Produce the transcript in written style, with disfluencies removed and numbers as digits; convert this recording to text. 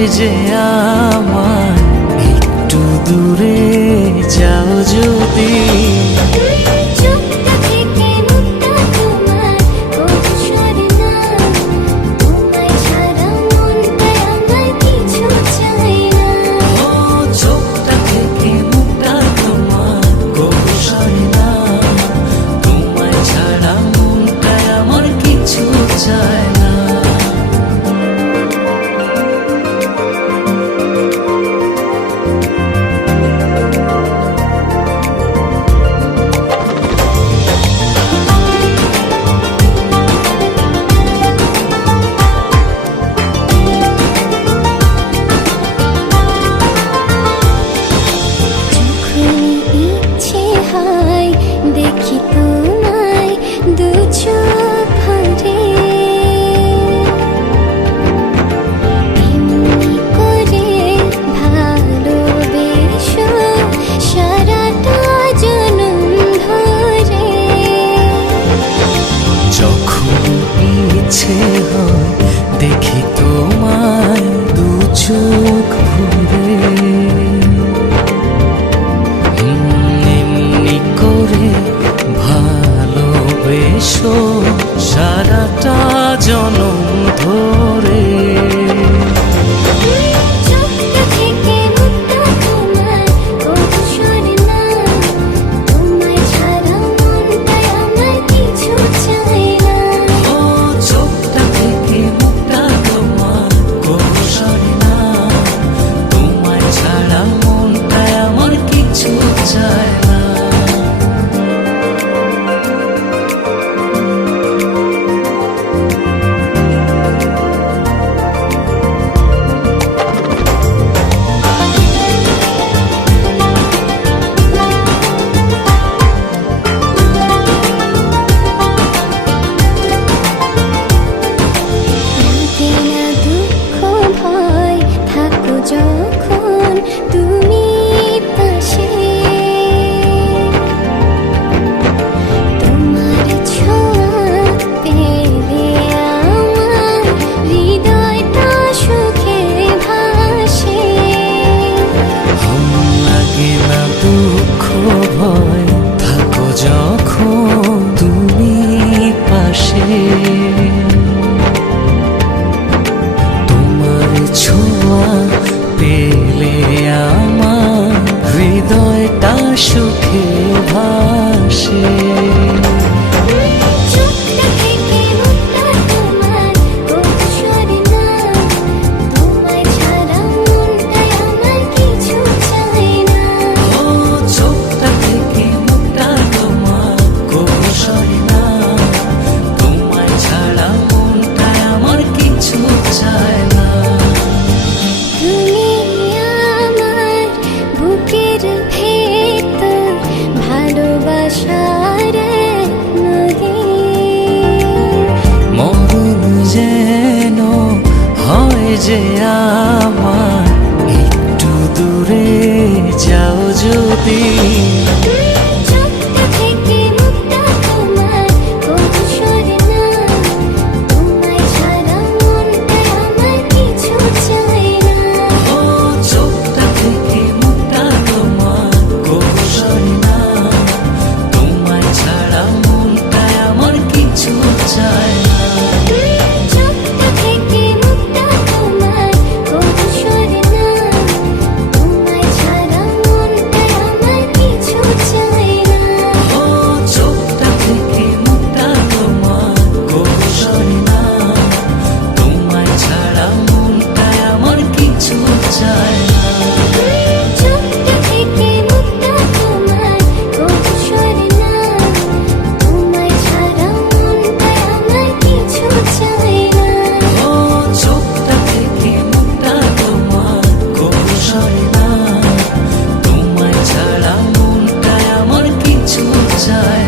হয় যে আমার একটু দূরে যাও যদি। দেখি তোমায় দু চোখ ভরে, এমনি করে ভালোবেসো সারাটা জনম ধরে। যখন ইচ্ছে হয় দেখি তোমায় দু চোখ ভরে, ভালোবেসো সারাটা জনম ধরে। যখন তুমি পাশে, তোমার ছোঁয়া পেলে আমার হৃদয়টা সুখে ভাসে। লাগে না দুঃখ ভয় থাকো যখন তুমি পাশে, তোমার ছোঁয়া পেলে আমার হৃদয়টা সুখে ভাসে। মরণ যেন হয় যে আমার একটু দূরে যাও যদি। চায়